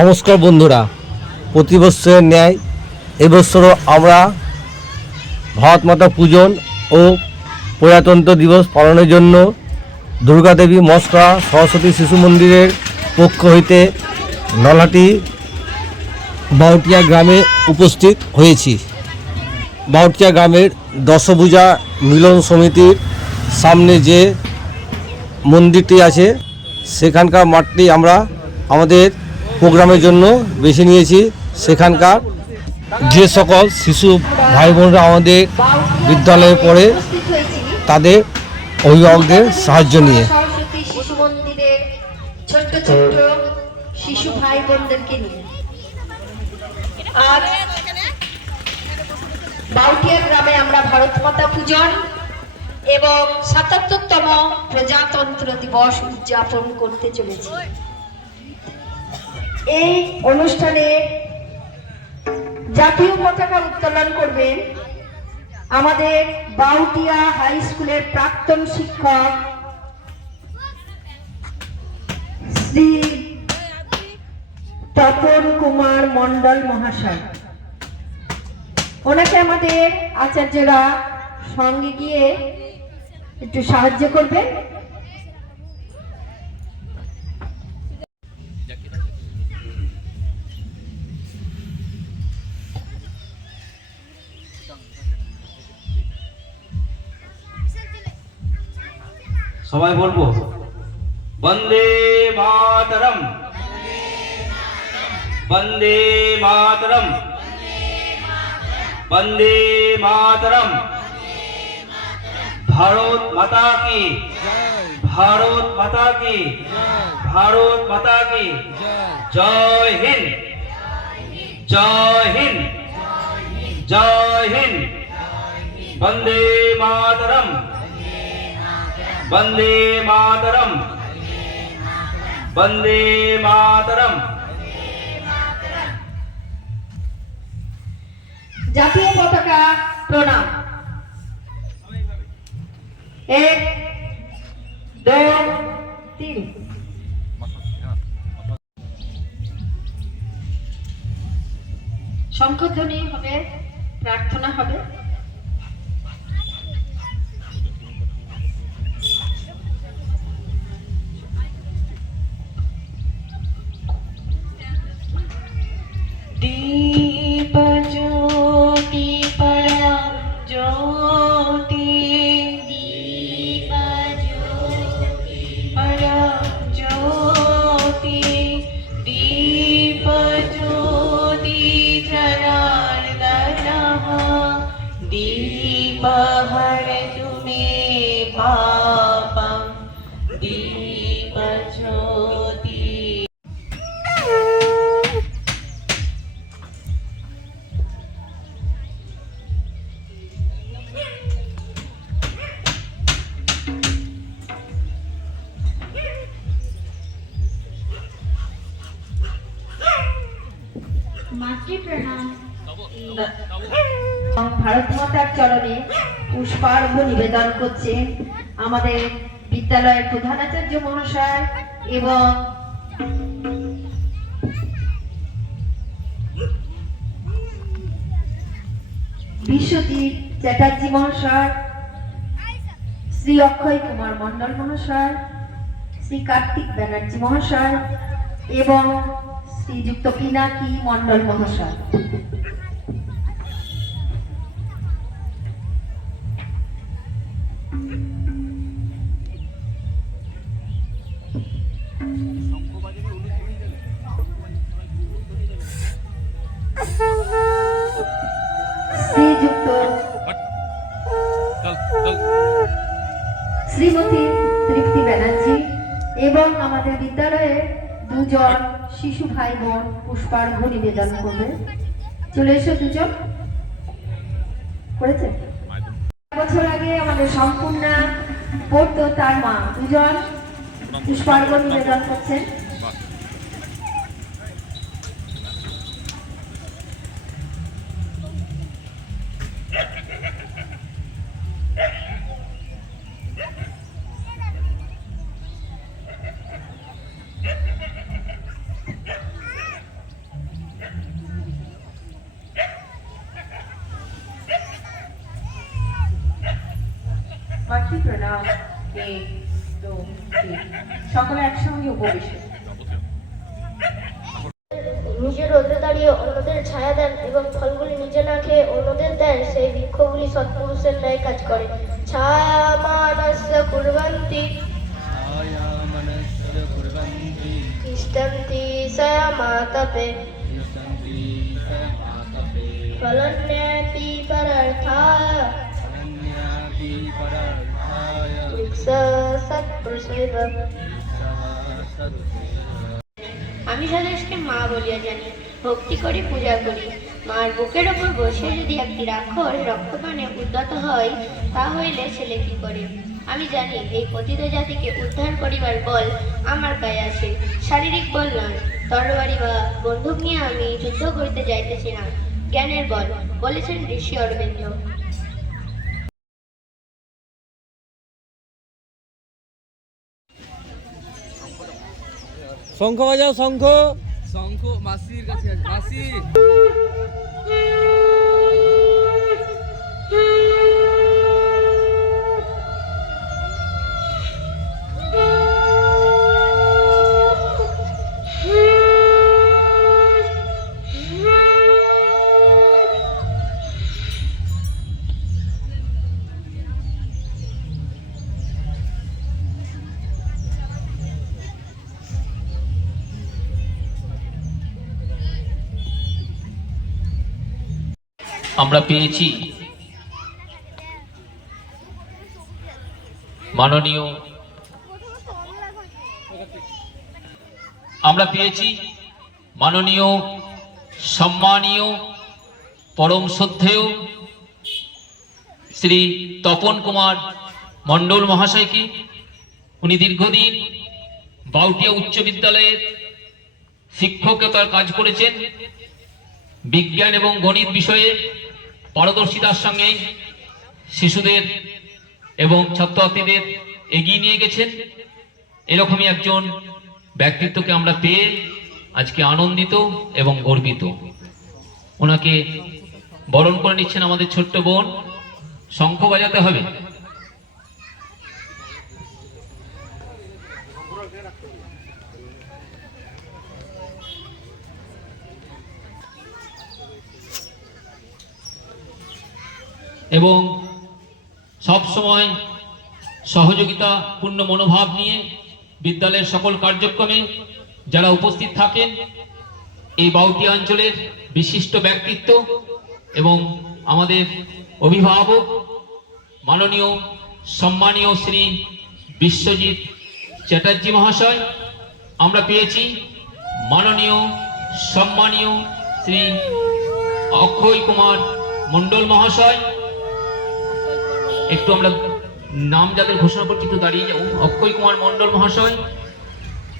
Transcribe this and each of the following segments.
নমস্কার বন্ধুরা, প্রতি বছরের ন্যায় এবছরও আমরা ভারত মাতা পূজন ও প্রজাতন্ত্র দিবস পালনের জন্য দুর্গাদেবী মস্করা সরস্বতী শিশু মন্দিরের পক্ষ হইতে নলহাটি বাউটিয়া গ্রামে উপস্থিত হয়েছি। বাউটিয়া গ্রামের দশভূজা মিলন সমিতির সামনে যে মন্দিরটি আছে সেখানকার মাঠটি আমরা আমাদের প্রোগ্রামের জন্য বেছে নিয়েছি। সেখানকার যে সকল শিশু ভাই বোনরা আমাদের বিদ্যালয়ে পড়ে তাদের অভিভাবকদের সাহায্য নিয়ে শিশু মন্দিরের ছোট্ট ছোট্ট শিশু ভাই বোনদেরকে নিয়ে আজ বাউটিয়া গ্রামে আমরা ভারত মাতা পূজন এবং ৭৭তম প্রজাতন্ত্র দিবস উদযাপন করতে চলেছি। এই অনুষ্ঠানে জাতীয় পতাকা উত্তোলন করবেন আমাদের বাউটিয়া হাই স্কুলের প্রাক্তন শিক্ষক শ্রী তপন কুমার মণ্ডল মহাশয়। ওনাকে আমাদের আচার্যরা সঙ্গে গিয়ে একটু সাহায্য করবেন। সবাই বলবো বন্দে মাতরম, বন্দে মাতরম, বন্দে মাতরম। ভারত মাতা কি, ভারত মাতা কি, ভারত মাতা কি জয় হিন্দ, জয় হিন্দ, জয় হিন্দ। বন্দে মাতরম, বন্দে মাতরম, বন্দে মাতরম। জাতীয় পতাকা প্রণাম। ১ ২ ৩। শঙ্খধ্বনি হবে, প্রার্থনা হবে। दीप ज्योति परम ज्योति, दीप ज्योति परम ज्योति, दीप ज्योति जनार्दनः, दीप हरतु मे पापं, दीप ज्योति। ভারত মাতার চরণে পুষ্পার্ঘ্য নিবেদন করছে আমাদের বিদ্যালয়ের প্রধানাচার্য মহাশয় এবং বিশ্বজিৎ চ্যাটার্জি মহাশয়, শ্রী অক্ষয় কুমার মণ্ডল মহাশয়, শ্রী কার্তিক ব্যানার্জি মহাশয় এবং শ্রীযুক্ত পিনাকি মণ্ডল মহাশয়। শ্রীযুক্ত শ্রীমতী তৃপ্তি ব্যানার্জি এবং আমাদের বিদ্যালয়ে দুজন শিশু ভাই বোন পুষ্পার্ঘ্য নিবেদন করবে। চলে এসো দুজন। করেছে বছর আগে আমাদের সম্পূর্ণ পড়তো, তার মা দুজন পুষ্পার্ঘ্য নিবেদন করছেন। না। এক, দু, তিন। সকলে একসঙ্গে উপবিষ্ট। নিজে রোদে দাঁড়িয়ে অন্যদের ছায়া দেন এবং ফলগুলি নিজে না খেয়ে অন্যদের দেন, সেই বৃক্ষগুলি সৎপুরুষের ন্যায় কাজ করে। ছায়া মানস্য কুর্বন্তি তিষ্ঠন্তি সয়মাতপে ফলন্যাপি পরার্থায় বৃক্ষ সৎপুরুষৈব। আমি স্বদেশকে মা বলিয়া জানি, ভক্তি করি, পূজা করি। মার বুকের ওপর বসে যদি একটি রাক্ষস রক্তপানে উদ্যত হয়, তা হইলে ছেলে কি করে? আমি জানি এই পতিত জাতিকে উদ্ধার করিবার বল আমার গায়ে আছে, শারীরিক বল নয়। তরবারি বা বন্দুক নিয়ে আমি যুদ্ধ করিতে যাইতেছি না, জ্ঞানের বল, বলেছেন ঋষি অরবিন্দ। শঙ্খ বাজাও, শঙ্খ। শঙ্খ মাসির কাছে আছে, মাসি। আমরা পেয়েছি মাননীয় সম্মানীয় পরম শ্রদ্ধেয় শ্রী তপন কুমার মণ্ডল মহাশয়কে। উনি দীর্ঘদিন বাউটিয়া উচ্চ বিদ্যালয়ের শিক্ষকতার কাজ করেছেন। বিজ্ঞান এবং গণিত বিষয়ে পারদর্শিতার সঙ্গে শিশুদের এবং ছাত্রছাত্রীদের এগিয়ে নিয়ে গেছেন। এরকমই একজন ব্যক্তিত্বকে আমরা পেয়ে আজকে আনন্দিত এবং গর্বিত। ওনাকে বরণ করে নিচ্ছেন আমাদের ছোট্ট বোন। শঙ্খ বাজাতে হবে। এবং সব সময় সহযোগিতাপূর্ণ মনোভাব নিয়ে বিদ্যালয়ের সকল কার্যক্রমে যারা উপস্থিত থাকেন, এই বাউটিয়া অঞ্চলের বিশিষ্ট ব্যক্তিত্ব এবং আমাদের অভিভাবক মাননীয় সম্মানীয় শ্রী বিশ্বজিৎ চ্যাটার্জি মহাশয়। আমরা পেয়েছি মাননীয় সম্মানীয় শ্রী অক্ষয় কুমার মণ্ডল মহাশয়। একটু আমরা নাম যাদের ঘোষণা করছি একটু দাঁড়িয়ে যাবো। অক্ষয় কুমার মণ্ডল মহাশয়।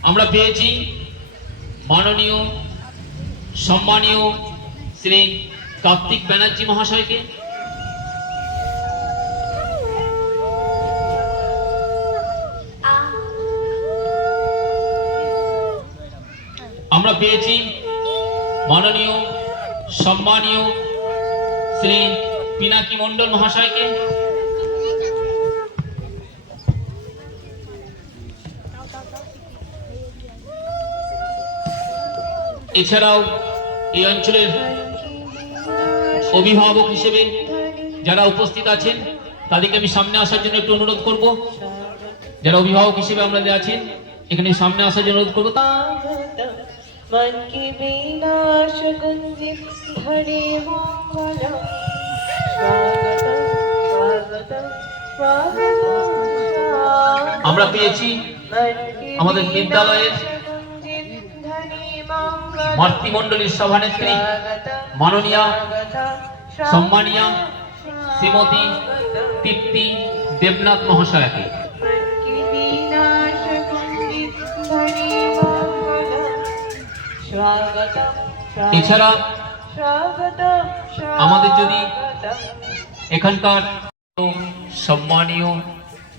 আমরা পেয়েছি মাননীয় সম্মানীয় শ্রী কার্তিক ব্যানার্জি মহাশয়কে। আমরা পেয়েছি মাননীয় সম্মানীয় শ্রী পিনাকি মণ্ডল মহাশয়কে। এছাড়াও এই অঞ্চলের অভিভাবক হিসেবে যারা উপস্থিত আছেন তাদেরকে আমি সামনে আসার জন্য একটু অনুরোধ করব। যারা অভিভাবক হিসেবে আমরা আছেন এখানে সামনে আসার জন্য অনুরোধ করবো। मन की विनाश गुंजित धरे मंगलम स्वागतम स्वागतम स्वागतम। আমরা পেয়েছি আমাদের বিদ্যালয়ের মাতৃমণ্ডলীর সভানেত্রী মাননীয়া সম্মানীয়া শ্রীমতী তৃপ্তি দেবনাথ মহাশয়াকে। এছাড়া আমাদের যদি এখানকার সম্মানীয়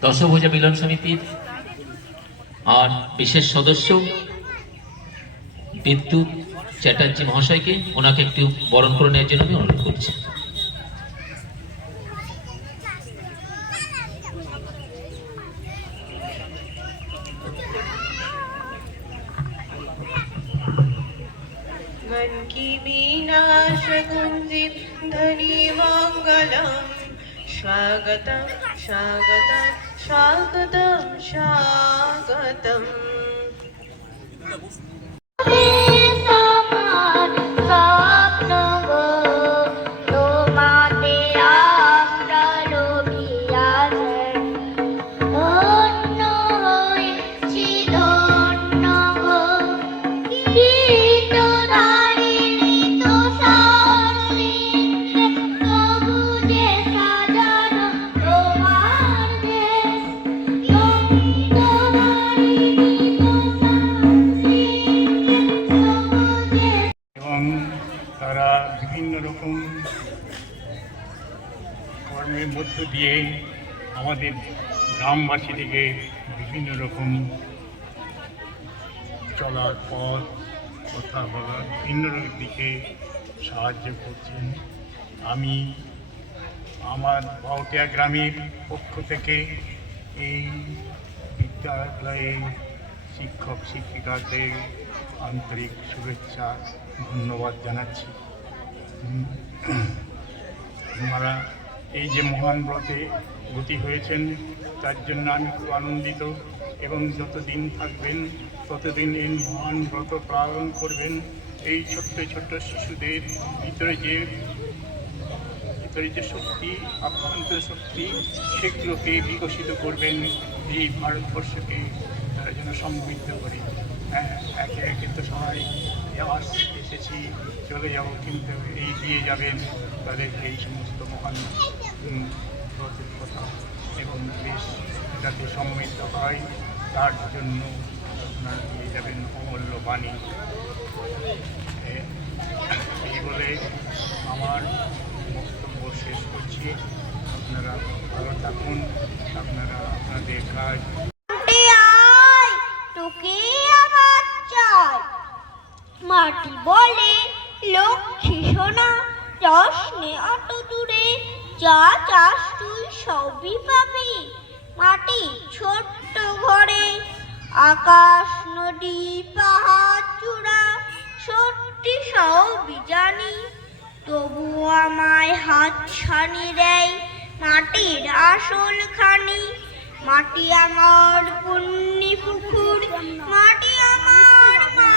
দশভুজা মিলন সমিতির আর বিশেষ সদস্য বিদ্যুৎ চ্যাটার্জি মহাশয়কে ওনাকে একটু বরণ করে নেওয়ার জন্য আমি অনুরোধ করছি। मन की मीनाश कुंजित धनी मंगलम स्वागतम स्वागतम स्वागतम स्वागतम। এবং তারা বিভিন্ন রকম কর্মের মধ্য দিয়ে আমাদের গ্রামবাসীদেরকে বিভিন্ন রকম চলার পথ কথা বলা বিভিন্ন দিকে সাহায্য করছেন। আমি আমার বাউটিয়া গ্রামের পক্ষ থেকে এই বিদ্যালয়ে শিক্ষক শিক্ষিকাদের আন্তরিক শুভেচ্ছা ধন্যবাদ জানাচ্ছি। আপনারা এই যে মহান ব্রতে গতি হয়েছেন তার জন্য আমি খুব আনন্দিত এবং যতদিন থাকবেন ততদিন এই মহান ব্রত পালন করবেন। এই ছোট্ট ছোট্ট শিশুদের ভিতরে যে শক্তি আভ্যন্তর শক্তি সেগুলোকে বিকশিত করবেন। এই ভারতবর্ষকে তারা যেন সমৃদ্ধ করে। হ্যাঁ, একে একে তো সবাই এসেছি চলে যাব, কিন্তু এই দিয়ে যাবেন তাদেরকে এই সমস্ত মহান ব্রতের কথা এবং দেশ যাতে সমৃদ্ধ হয় তার জন্য আপনারা দিয়ে যাবেন অমূল্য বাণী। এই বলে আমার বক্তব্য শেষ করছি। আপনারা ভালো থাকুন, আপনারা আপনাদের কাজ মাটি বলে লক্ষ্মী সোনা রসনে অত দূরে যা চাস তুই সবই পাবি মাটি ছোট্ট ঘরে আকাশ নদী পাহাড় চূড়া সত্যি সবই জানি তবু আমায় হাত ছানি দেয় মাটির আসল খানি মাটি আমার পুণ্যি পুকুর মাটি আমার মা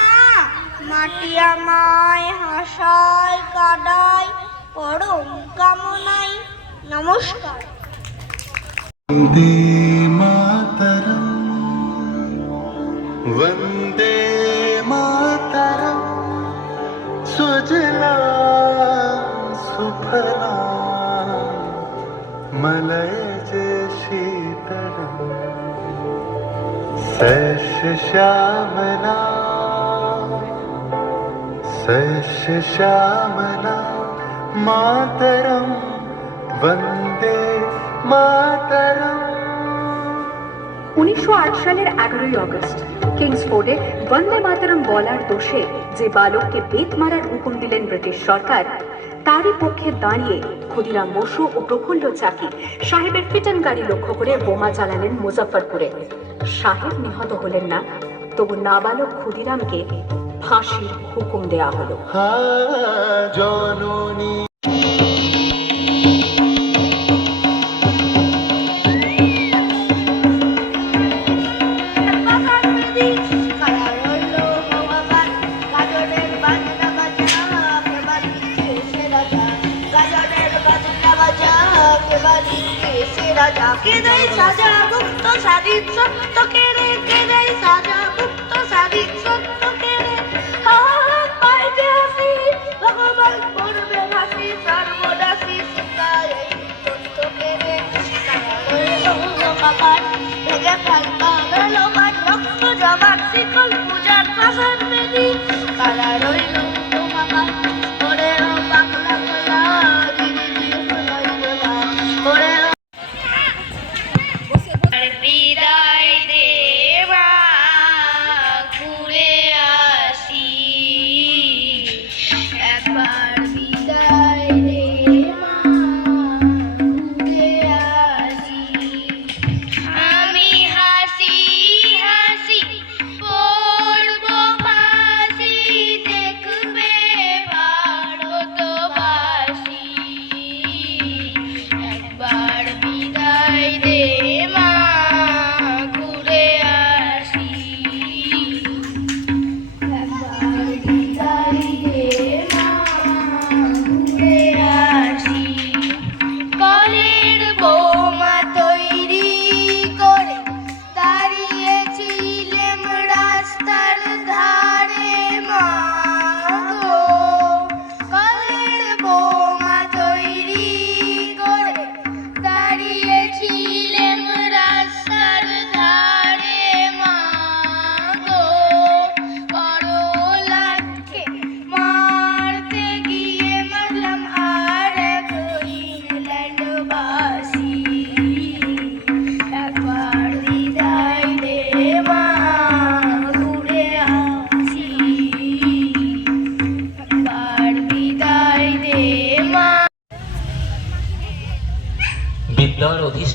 মাটি আমায় হাসায় কাদায় পরম কামনায়। নমস্কার। वन्दे मातरम् वन्दे मातरम् सुजला सुफला मलयज शीतलम् शस्य श्यामला शस्य श्यामला मातरम् वन्दे मातरम्। 1908 সালের 11ই আগস্ট কিংসফোর্ডে বন্দে মাতরম বলার দোষে যে বালককে বেত মারার হুকুম দিলেন ব্রিটিশ সরকার, তারই পক্ষে দাঁড়িয়ে ক্ষুদিরাম বসু ও প্রফুল্ল চাকি সাহেবের পিটন গাড়ি লক্ষ্য করে বোমা চালালেন মুজফ্ফরপুরে। সাহেব নিহত হলেন না, তবু নাবালক ক্ষুদিরামকে ফাঁসির হুকুম দেয়া হলো। জননী সাজা গুপ্ত স্বাধীন সত্য কেড়ে কেড়ে সাজা গুপ্ত স্বাধীন সত্য কেড়ে পাইতে আসি ভগবান করবে হাসি সর্বদাসী শিকায় সত্য কেড়ে কাকার ভেঙে ফেলবা লোকার রক্ত জবান শিকল পূজার প্রসাদ বেদি কারা রইল তোমার করে পাকলা কলা গিরি দিয়ে ফলাই গোলা করে বিদায় দেবা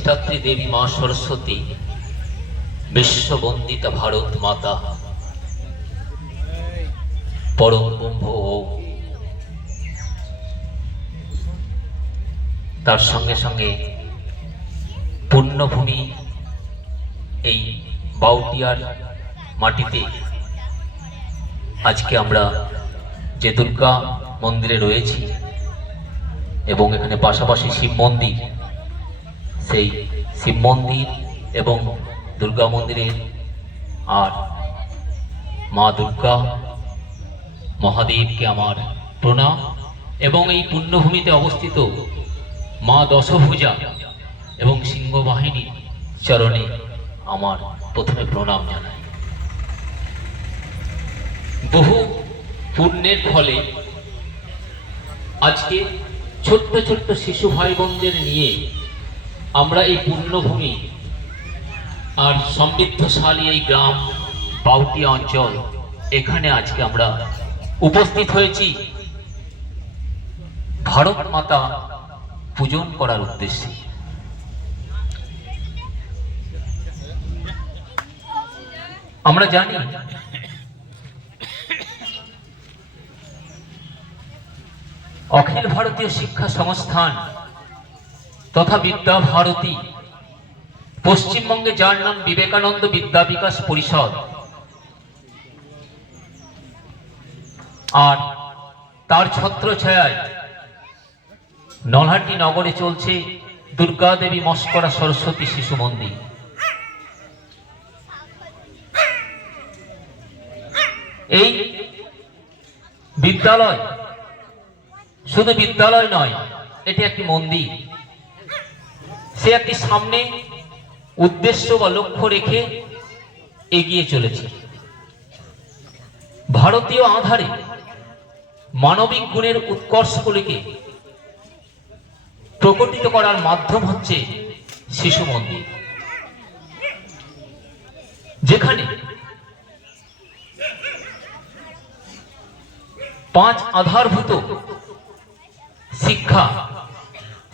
অধিষ্ঠাত্রী দেবী মা সরস্বতী, বিশ্ববন্দিতা ভারত মাতা, পরম ব্রহ্ম ও তার সঙ্গে সঙ্গে পুণ্যভূমি এই বাউটিয়ার মাটিতে আজকে আমরা যে দুর্গা মন্দিরে রয়েছি এবং এখানে পাশাপাশি শিব মন্দির, সেই শিব মন্দির এবং দুর্গা মন্দিরের আর মা দুর্গা মহাদেবকে আমার প্রণাম এবং এই পুণ্যভূমিতে অবস্থিত মা দশভুজা এবং সিংহবাহিনীর চরণে আমার প্রথমে প্রণাম জানাই। বহু পুণ্যের ফলে আজকে ছোট্ট ছোট্ট শিশু ভাই বোনদের নিয়ে আমরা এই পুণ্যভূমি আর সমৃদ্ধশালী এই গ্রাম বাউটিয়া অঞ্চল, এখানে আজকে আমরা উপস্থিত হয়েছি ভারত মাতা পূজন করার উদ্দেশ্যে। আমরা জানি অখিল ভারতীয় শিক্ষা সংস্থান তথা বিদ্যা ভারতী, পশ্চিমবঙ্গে যার নাম বিবেকানন্দ বিদ্যা বিকাশ পরিষদ, আর তার ছত্রছায়ায় নলহাটি নগরে চলছে দুর্গা দেবী মস্করা সরস্বতী শিশু মন্দির। এই বিদ্যালয় শুধু বিদ্যালয় নয়, এটি একটি মন্দির। সে একটি সামনে উদ্দেশ্য বা লক্ষ্য রেখে এগিয়ে চলেছে। ভারতীয় আধারে মানবিক গুণের উৎকর্ষগুলিকে প্রকটিত করার মাধ্যম হচ্ছে শিশু মন্দির, যেখানে 5 আধারভূত শিক্ষা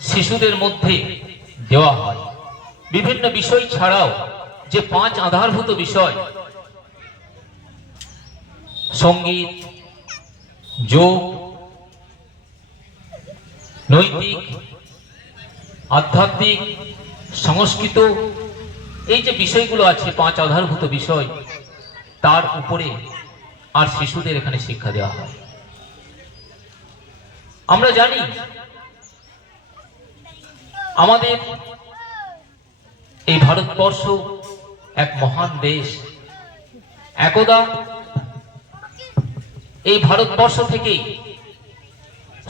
শিশুদের মধ্যে দেওয়া হয়। বিভিন্ন বিষয় ছাড়াও যে 5 আধারভূত বিষয়, সঙ্গীত, যোগ, নৈতিক, আধ্যাত্মিক, সংস্কৃত, এই যে বিষয়গুলো আছে 5 আধারভূত বিষয়, তার উপরে আর শিশুদের এখানে শিক্ষা দেওয়া হয়। আমরা জানি আমাদের এই ভারতবর্ষ এক মহান দেশ। একদা এই ভারতবর্ষ থেকে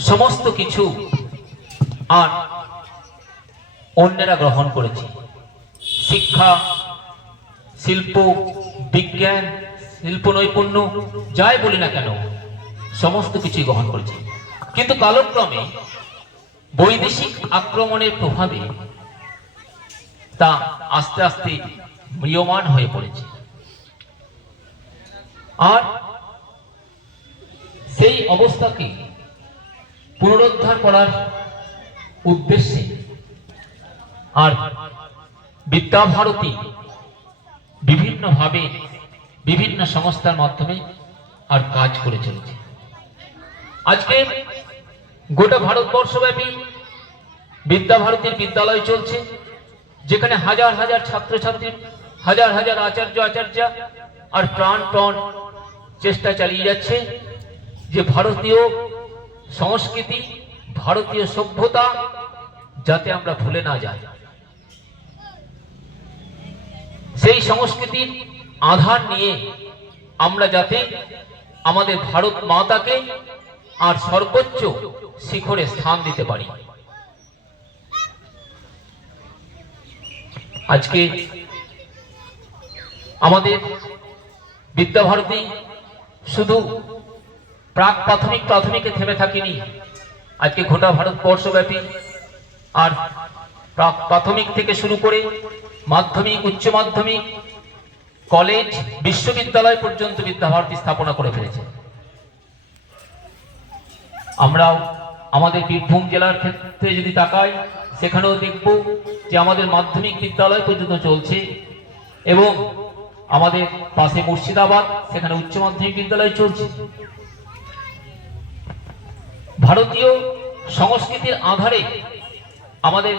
সমস্ত কিছু আর অন্যেরা গ্রহণ করেছে। শিক্ষা, শিল্প, বিজ্ঞান, শিল্প নৈপুণ্য, যাই বলি না কেন, সমস্ত কিছুই গ্রহণ করেছে। কিন্তু কালক্রমে বৈদেশিক আক্রমণের প্রভাবে তা আস্তে আস্তে ম্রিয়মাণ হয়ে পড়েছে। আর সেই অবস্থাকে পুনরুদ্ধার করার উদ্দেশ্যে আর বিদ্যা ভারতী বিভিন্নভাবে বিভিন্ন সংস্থার মাধ্যমে আর কাজ করে চলেছে। আজকে গোটা ভারতবর্ষব্যাপী বিদ্যা ভারতীর বিদ্যালয় চলছে, যেখানে হাজার হাজার ছাত্রছাত্রী, হাজার হাজার আচার্য আচার্যা আর প্রাণপণ চেষ্টা চালিয়ে যাচ্ছে যে ভারতীয় সংস্কৃতি, ভারতীয় সভ্যতা যাতে আমরা ভুলে না যাই, সেই সংস্কৃতির আধার নিয়ে আমরা যাতে আমাদের ভারত মাতাকে আর সর্বোচ্চ শিখরে স্থান দিতে পারি। আজকে আমাদের বিদ্যা ভারতী শুধু প্রাক প্রাথমিকে থেমে থাকেনি। আজকে গোটা ভারতবর্ষব্যাপী আর প্রাক প্রাথমিক থেকে শুরু করে মাধ্যমিক, উচ্চ মাধ্যমিক, কলেজ, বিশ্ববিদ্যালয় পর্যন্ত বিদ্যা ভারতী স্থাপনা করে ফেলেছে। আমরাও আমাদের বীরভূম জেলার ক্ষেত্রে যদি তাকাই, সেখানেও দেখব যে আমাদের মাধ্যমিক বিদ্যালয় পর্যন্ত চলছে এবং আমাদের পাশে মুর্শিদাবাদ, সেখানে উচ্চ মাধ্যমিক বিদ্যালয় চলছে। ভারতীয় সংস্কৃতির আধারে আমাদের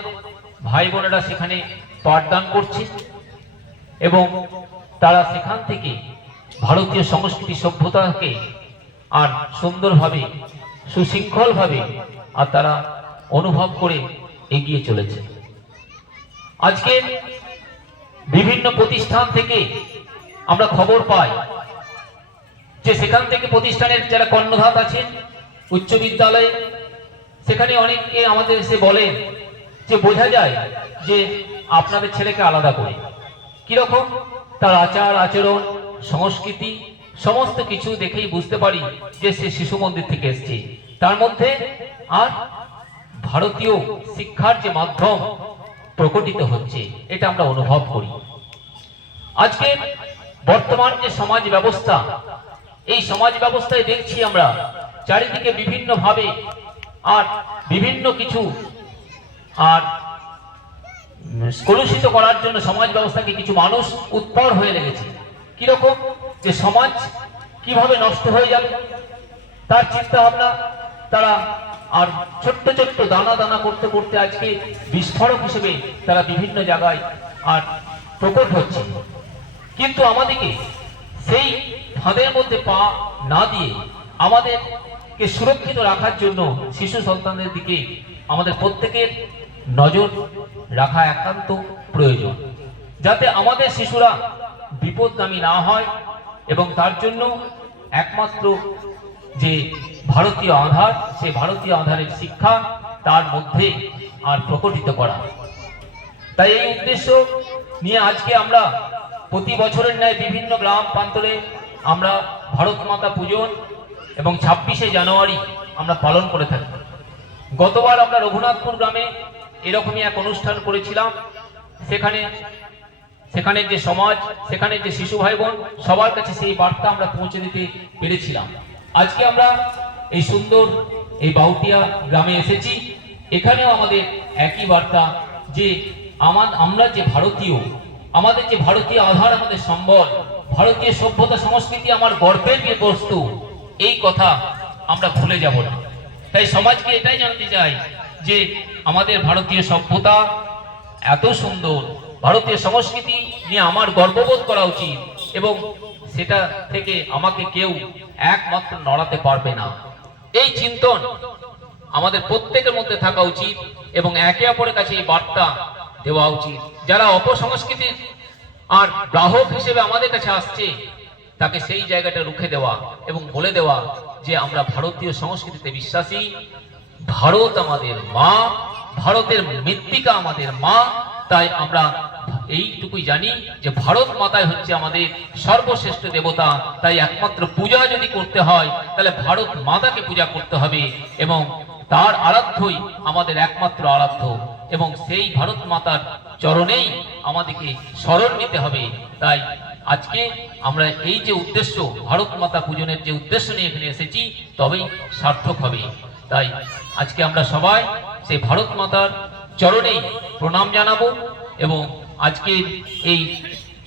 ভাই বোনেরা সেখানে পাঠদান করছে এবং তারা সেখান থেকে ভারতীয় সংস্কৃতি সভ্যতাকে আর সুন্দরভাবে সুশৃঙ্খলভাবে আর তারা অনুভব করে এগিয়ে চলেছে। আজকে বিভিন্ন প্রতিষ্ঠান থেকে আমরা খবর পাই যে সেখান থেকে প্রতিষ্ঠানের যারা কর্ণধার আছেন উচ্চ বিদ্যালয়ে, সেখানে অনেকে আমাদের এসে বলেন যে বোঝা যায় যে আপনাদের ছেলেকে আলাদা করে, কিরকম তার আচার আচরণ সংস্কৃতি সমস্ত কিছু দেখেই বুঝতে পারি যে সে শিশু মন্দির থেকে এসেছে। তার মধ্যে আর ভারতীয় শিক্ষার যে মাধ্যম প্রকটিত হচ্ছে, এটা আমরা অনুভব করি। আজকে বর্তমান যে সমাজ ব্যবস্থা, এই সমাজ ব্যবস্থায় দেখছি আমরা চারিদিকে বিভিন্ন ভাবে আর বিভিন্ন কিছু আর কলুষিত করার জন্য সমাজ ব্যবস্থাকে কিছু মানুষ উৎপর হয়ে লেগেছে। কিরকম যে সমাজ কিভাবে নষ্ট হয়ে যাবে তার চিন্তা ভাবনা তারা, আর ছোট্ট ছোট্ট দানা দানা করতে করতে আজকে বিস্ফোরক হিসেবে তারা বিভিন্ন জায়গায় আর প্রকট হচ্ছে। কিন্তু আমাদেরকে সেই ফাঁদের মধ্যে পা না দিয়ে আমাদেরকে সুরক্ষিত রাখার জন্য শিশু সন্তানদের দিকে আমাদের প্রত্যেকের নজর রাখা একান্ত প্রয়োজন, যাতে আমাদের শিশুরা বিপদগামী না হয়। এবং তার জন্য একমাত্র যে ভারতীয় আধার, সেই ভারতীয় আধারের শিক্ষা তার মধ্যে আর প্রকটিত করা। তাই এই উদ্দেশ্য নিয়ে আজকে আমরা প্রতি বছরের ন্যায় বিভিন্ন গ্রাম প্রান্তরে আমরা ভারত মাতা পূজন এবং 26শে জানুয়ারি আমরা পালন করে থাকি। গতবার আমরা রঘুনাথপুর গ্রামে এরকমই এক অনুষ্ঠান করেছিলাম। সেখানে যে সমাজ, সেখানে যে শিশু ভাই বোন, সবার কাছে সেই বার্তা আমরা পৌঁছে দিতে পেরেছিলাম। আজকে আমরা এই সুন্দর এই বাউটিয়া গ্রামে এসেছি। এখানেও আমাদের একই বার্তা যে আমরা যে ভারতীয়, আমাদের যে ভারতীয় আধার, আমাদের সম্বল, ভারতীয় সভ্যতা সংস্কৃতি আমার গর্বের যে বস্তু, এই কথা আমরা ভুলে যাব না। তাই সমাজকে এটাই জানতে চাই যে আমাদের ভারতীয় সভ্যতা এত সুন্দর, ভারতীয় সংস্কৃতি নিয়ে আমার গর্ববোধ করা উচিত এবং সেটা থেকে আমাকে কেউ একমাত্র নড়াতে পারবে না। এই চিন্তন আমাদের প্রত্যেকের মধ্যে থাকা উচিত এবং একে অপরের কাছে এই বার্তা দেওয়া উচিত। যারা অপসংস্কৃতির আর গ্রাহক হিসেবে আমাদের কাছে আসছে, তাকে সেই জায়গাটা রুখে দেওয়া এবং বলে দেওয়া যে আমরা ভারতীয় সংস্কৃতিতে বিশ্বাসী, ভারত আমাদের মা, ভারতের মৃত্তিকা আমাদের মা। তাই আমরা এইটুকুই জানি যে ভারত মাতাই হচ্ছে আমাদের সর্বশ্রেষ্ঠ দেবতা। তাই একমাত্র পূজা যদি করতে হয় তাহলে ভারত মাতাকে পূজা করতে হবে এবং তার আরাধ্যই আমাদের একমাত্র আরাধ্য এবং সেই ভারত মাতার চরণেই আমাদেরকে শরণ নিতে হবে। তাই আজকে আমরা এই যে উদ্দেশ্য, ভারত মাতা পূজনের যে উদ্দেশ্য নিয়ে এখানে এসেছি, তবেই সার্থক হবে। তাই আজকে আমরা সবাই সেই ভারত মাতার চরণেই প্রণাম জানাবো এবং আজকের এই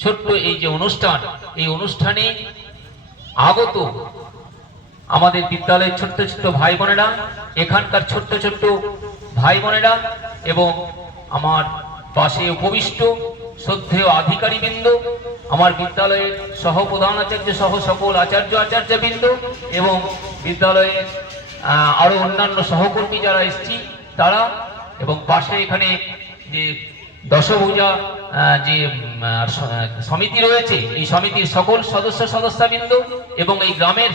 ছোট্ট এই যে অনুষ্ঠান, এই অনুষ্ঠানে আগত আমাদের বিদ্যালয়ের ছোট্ট ছোট্ট ভাই বোনেরা, এখানকার ছোট্ট ছোট্ট ভাই বোনেরা এবং আমার পাশে উপবিষ্ট শ্রদ্ধেয় আধিকারিবৃন্দ, আমার বিদ্যালয়ের সহ প্রধান আচার্য সহ সকল আচার্যবৃন্দ এবং বিদ্যালয়ের আরো অন্যান্য সহকর্মী যারা এসেছি তারা, এবং পাশে এখানে যে দশভূজা যে সমিতি রয়েছে, এই সমিতির সকল সদস্যবৃন্দ এবং এই গ্রামের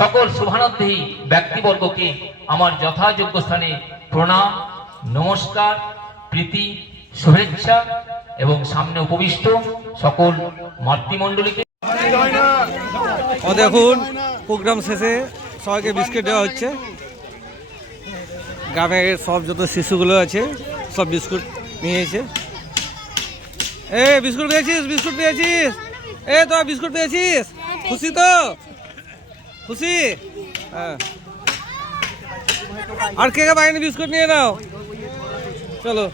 সকল শুভানুধ্যায়ী ব্যক্তিবর্গকে আমার যথাযোগ্য স্থানে প্রণাম, নমস্কার, প্রীতি, শুভেচ্ছা এবং সামনে উপবিষ্ট সকল মাতৃমণ্ডলীকে। দেখুন প্রোগ্রাম শেষে সবাইকে বিস্কুট দেওয়া হচ্ছে। গ্রামের সব যত শিশুগুলো আছে সব বিস্কুট নিয়েছে। বিস্কুট পেয়েছিস? বিস্কুট পেয়েছিস? তোরা বিস্কুট পেয়েছিস? খুশি তো? খুশি? হ্যাঁ। আর কে কে পায়নি বিস্কুট নিয়ে নাও, চলো।